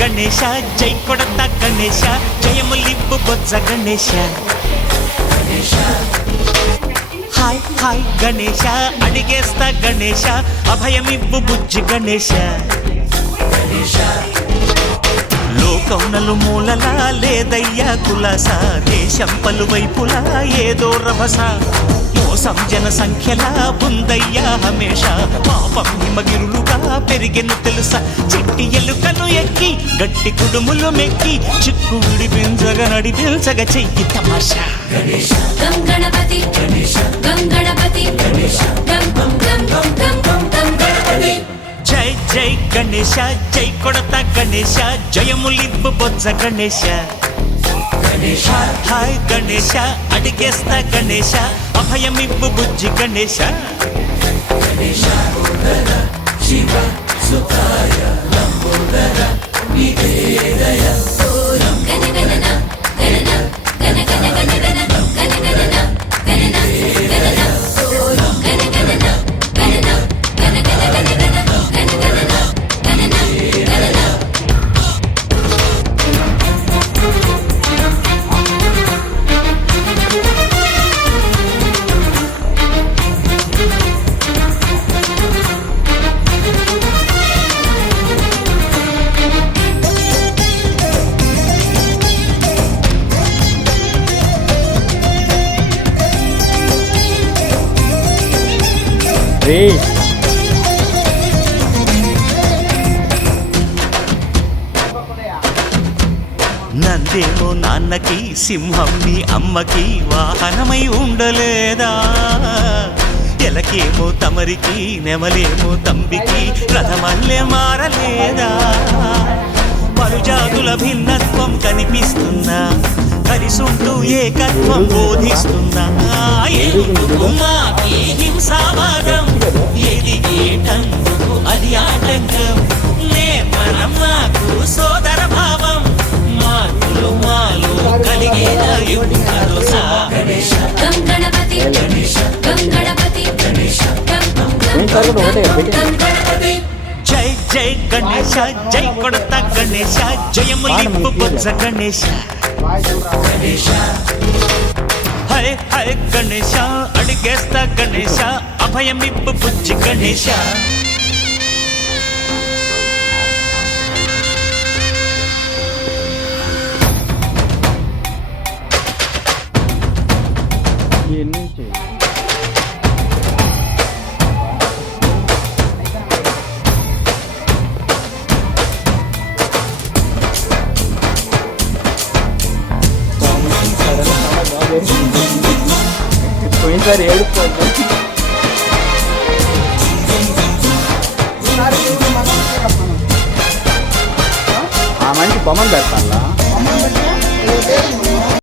గణేశ జై కొడతా గణేశ జయములివ్వు బొజ్జ Ganesha hi hi Ganesha అడిగేస్తా Ganesha అభయమివ్వు బుజ్జి గణేశ లోకం నలుమూలలా లేదయ్యా కులాస దేశం పలువైపులా ఏదో రభస మోసం జన సంఖ్యలా ఉందయ్యా హమేష పాపం హిమగిరులుగా పెరిగెను తెలుసా చిట్టి ఎలుకను ఎక్కి గట్టి కుడుములు మెక్కి చిక్కు విడిపించగా నడిపించగ చెయ్యి తమాషా గం గణపతి గం గణపతి గం గం గం గం గం గం గణపతి జై జై గణేశ జై కొడతా గణేశ జయములివ్వు బొజ్జ గణేశ హాయ్ గణేశ అడిగేస్తా గణేశ అభయమివ్వు బుజ్జి గణేశ శివ సుఖాయ లంబోదర నివేదయ గణ గణన గణన గణ గణ గణ గణ గణ గణన గణన గణన గణ గణన గణన గణ గణ గణ గణ గణ గణన గణన గణన నందేమో నాన్నకి సింహం నీ అమ్మకి వాహనమై ఉండలేదా ఎలకేమో తమరికి నెమలేమో తంబికి రథమల్లే మారలేదా పలుజాతుల భిన్నత్వం కనిపిస్తున్నా కలిసుంటూ ఏకత్వం బోధిస్తున్నా ఎందుకు మాకి హింసావాదం ఏది ఏటందుకు అది ఆటంకం నేపరం మాకు సోదర భావం మార్పులు మాలో కలిగేలా భరోసా గం గణపతి గం గణపతి గం గం గం గం గణపతి జై జై గణేశ జై కొడతా గణేశ జయములివ్వు బొజ్జ గణేశ హై హై గణేశ అడిగేస్తా గణేశ అభయమివ్వు బుజ్జి గణేశ పోయినసారి ఏడుకోండి ఆ మంచి బొమ్మలు పెట్టాలా